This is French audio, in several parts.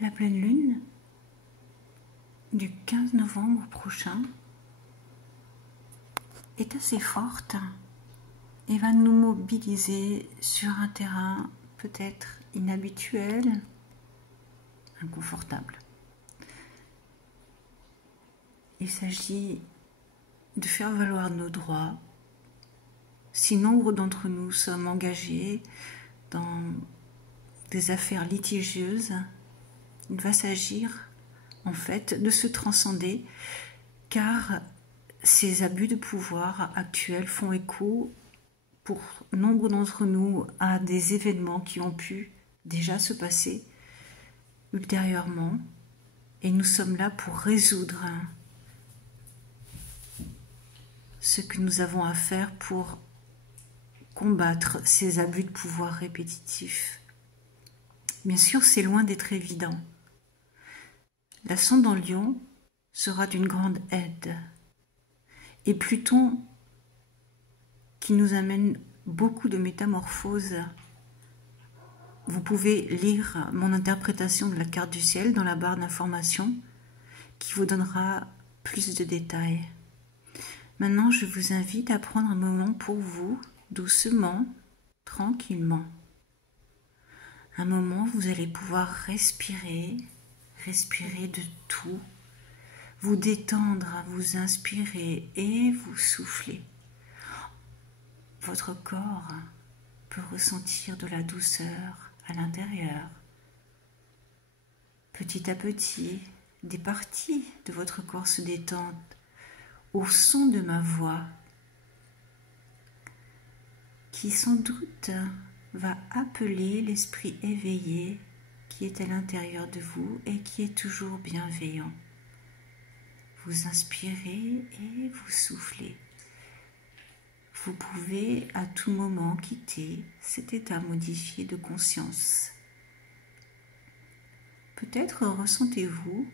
La pleine lune du 15 novembre prochain est assez forte et va nous mobiliser sur un terrain peut-être inhabituel, inconfortable. Il s'agit de faire valoir nos droits. Si nombre d'entre nous sommes engagés dans des affaires litigieuses, il va s'agir en fait de se transcender, car ces abus de pouvoir actuels font écho pour nombre d'entre nous à des événements qui ont pu déjà se passer ultérieurement, et nous sommes là pour résoudre ce que nous avons à faire pour combattre ces abus de pouvoir répétitifs. Bien sûr, c'est loin d'être évident. L'ascendant Lion sera d'une grande aide. Et Pluton, qui nous amène beaucoup de métamorphoses. Vous pouvez lire mon interprétation de la carte du ciel dans la barre d'information qui vous donnera plus de détails. Maintenant, je vous invite à prendre un moment pour vous, doucement, tranquillement. Un moment où vous allez pouvoir respirer de tout, vous détendre, vous inspirer et vous souffler. Votre corps peut ressentir de la douceur à l'intérieur. Petit à petit, des parties de votre corps se détendent au son de ma voix, qui sans doute va appeler l'esprit éveillé qui est à l'intérieur de vous et qui est toujours bienveillant. Vous inspirez et vous soufflez. Vous pouvez à tout moment quitter cet état modifié de conscience. Peut-être ressentez-vous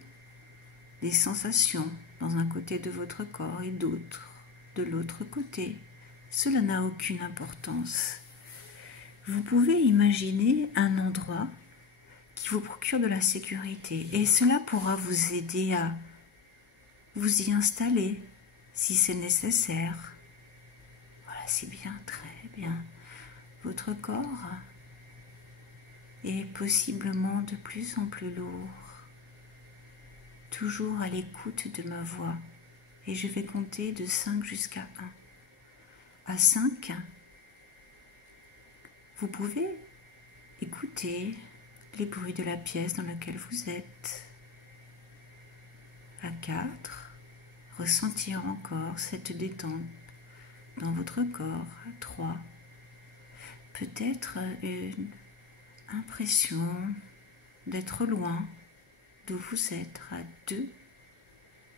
des sensations dans un côté de votre corps et d'autres de l'autre côté. Cela n'a aucune importance. Vous pouvez imaginer un endroit qui vous procure de la sécurité et cela pourra vous aider à vous y installer si c'est nécessaire. Voilà, c'est bien, très bien. Votre corps est possiblement de plus en plus lourd, toujours à l'écoute de ma voix, et je vais compter de 5 jusqu'à 1. À 5, vous pouvez écouter les bruits de la pièce dans laquelle vous êtes. À 4, ressentir encore cette détente dans votre corps. À 3, peut-être une impression d'être loin d'où vous êtes. À 2,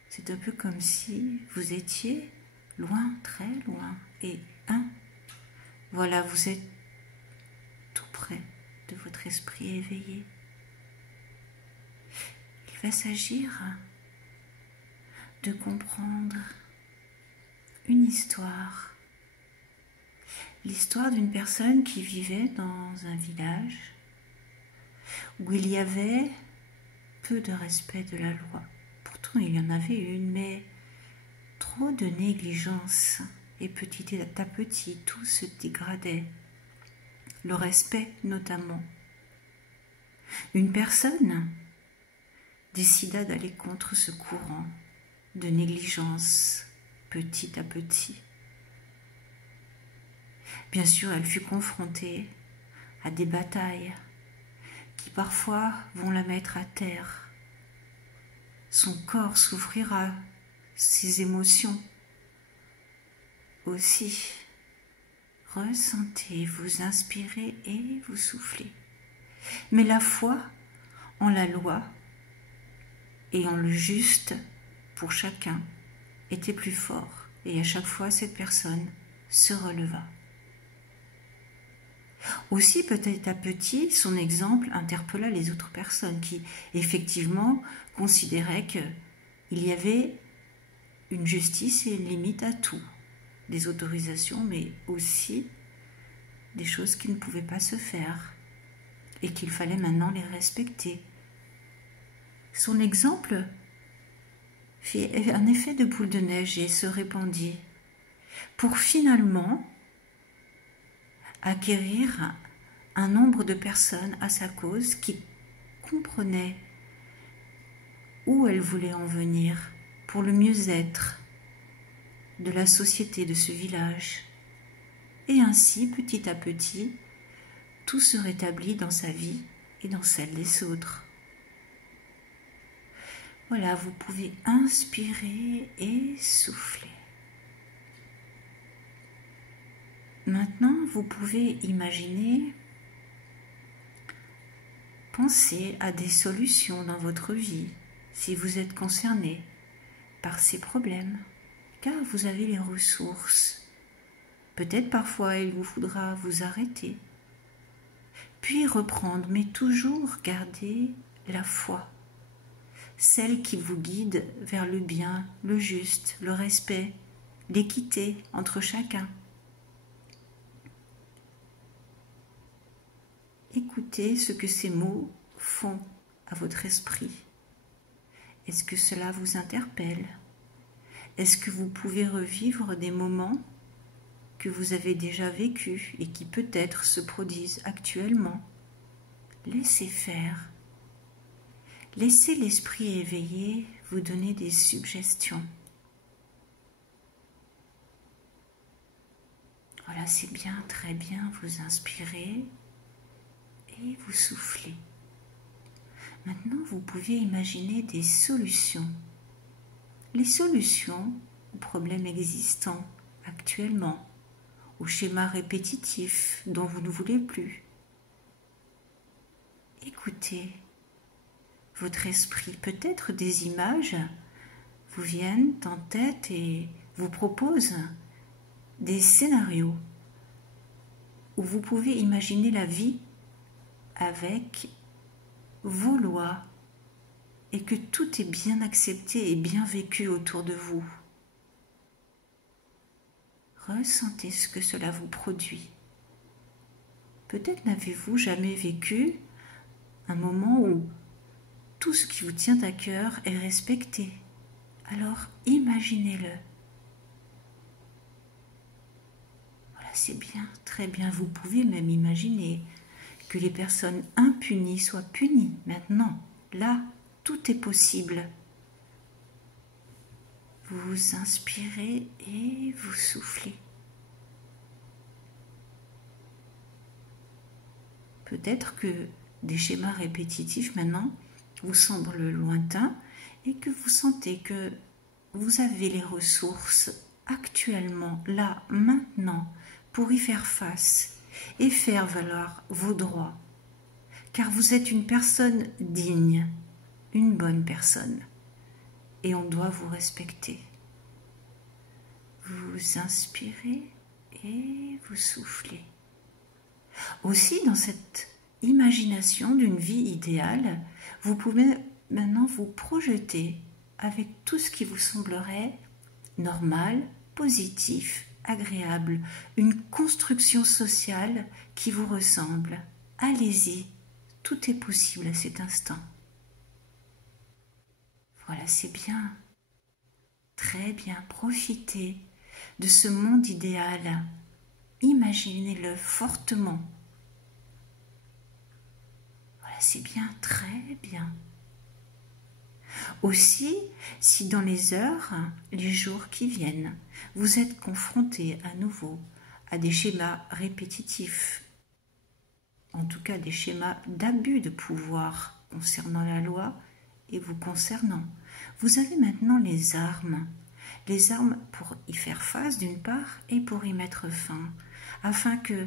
c'est un peu comme si vous étiez loin, très loin. Et 1, voilà, vous êtes tout près de votre esprit éveillé. Il va s'agir de comprendre une histoire. L'histoire d'une personne qui vivait dans un village où il y avait peu de respect de la loi. Pourtant, il y en avait une, mais trop de négligence. Et petit à petit, tout se dégradait. Le respect, notamment. Une personne décida d'aller contre ce courant de négligence petit à petit. Bien sûr, elle fut confrontée à des batailles qui parfois vont la mettre à terre. Son corps souffrira, ses émotions aussi. Ressentez, vous inspirez et vous soufflez. Mais la foi en la loi et en le juste pour chacun était plus fort. Et à chaque fois, cette personne se releva. Aussi, petit à petit, son exemple interpella les autres personnes qui, effectivement, considéraient qu'il y avait une justice et une limite à tout. Des autorisations, mais aussi des choses qui ne pouvaient pas se faire et qu'il fallait maintenant les respecter. Son exemple fit un effet de boule de neige et se répandit, pour finalement acquérir un nombre de personnes à sa cause qui comprenaient où elle voulait en venir pour le mieux-être de la société de ce village. Et ainsi, petit à petit, tout se rétablit dans sa vie et dans celle des autres. Voilà, vous pouvez inspirer et souffler. Maintenant, vous pouvez imaginer, penser à des solutions dans votre vie si vous êtes concerné par ces problèmes, car vous avez les ressources. Peut-être parfois il vous faudra vous arrêter, puis reprendre, mais toujours garder la foi, celle qui vous guide vers le bien, le juste, le respect, l'équité entre chacun. Écoutez ce que ces mots font à votre esprit. Est-ce que cela vous interpelle? Est-ce que vous pouvez revivre des moments que vous avez déjà vécus et qui peut-être se produisent actuellement? Laissez faire. Laissez l'esprit éveillé vous donner des suggestions. Voilà, c'est bien, très bien, vous inspirez et vous soufflez. Maintenant, vous pouvez imaginer des solutions. Les solutions aux problèmes existants actuellement, aux schémas répétitifs dont vous ne voulez plus. Écoutez votre esprit, peut-être des images vous viennent en tête et vous proposent des scénarios où vous pouvez imaginer la vie avec vos lois et que tout est bien accepté et bien vécu autour de vous. Ressentez ce que cela vous produit. Peut-être n'avez-vous jamais vécu un moment où tout ce qui vous tient à cœur est respecté. Alors imaginez-le. Voilà, c'est bien, très bien. Vous pouvez même imaginer que les personnes impunies soient punies maintenant. Là, tout est possible. Vous inspirez et vous soufflez. Peut-être que des schémas répétitifs maintenant vous semblent lointains et que vous sentez que vous avez les ressources actuellement, là, maintenant, pour y faire face et faire valoir vos droits. Car vous êtes une personne digne, une bonne personne. Et on doit vous respecter. Vous inspirez et vous soufflez. Aussi, dans cette imagination d'une vie idéale, vous pouvez maintenant vous projeter avec tout ce qui vous semblerait normal, positif, agréable, une construction sociale qui vous ressemble. Allez-y, tout est possible à cet instant. Voilà, c'est bien, très bien, profitez de ce monde idéal, imaginez-le fortement. Voilà, c'est bien, très bien. Aussi, si dans les heures, les jours qui viennent, vous êtes confronté à nouveau à des schémas répétitifs, en tout cas des schémas d'abus de pouvoir concernant la loi et vous concernant, vous avez maintenant les armes pour y faire face d'une part et pour y mettre fin, afin que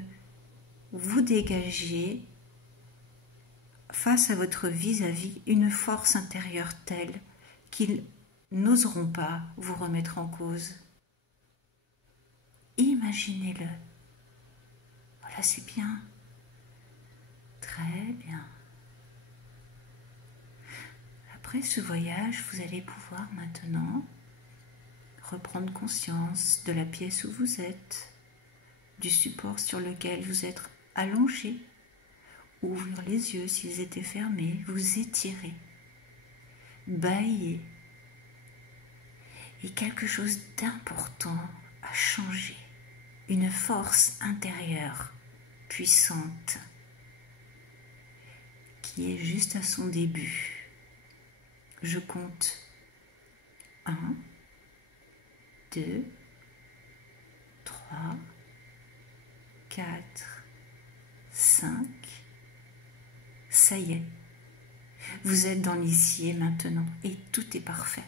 vous dégagiez face à votre vis-à-vis une force intérieure telle qu'ils n'oseront pas vous remettre en cause. Imaginez-le. Voilà, c'est bien. Très bien. Après ce voyage, vous allez pouvoir maintenant reprendre conscience de la pièce où vous êtes, du support sur lequel vous êtes allongé, ouvrir les yeux s'ils étaient fermés, vous étirer. bâillez. Et quelque chose d'important a changé. Une force intérieure puissante qui est juste à son début. Je compte 1, 2, 3, 4, 5. Ça y est, vous êtes dans l'ici et maintenant et tout est parfait.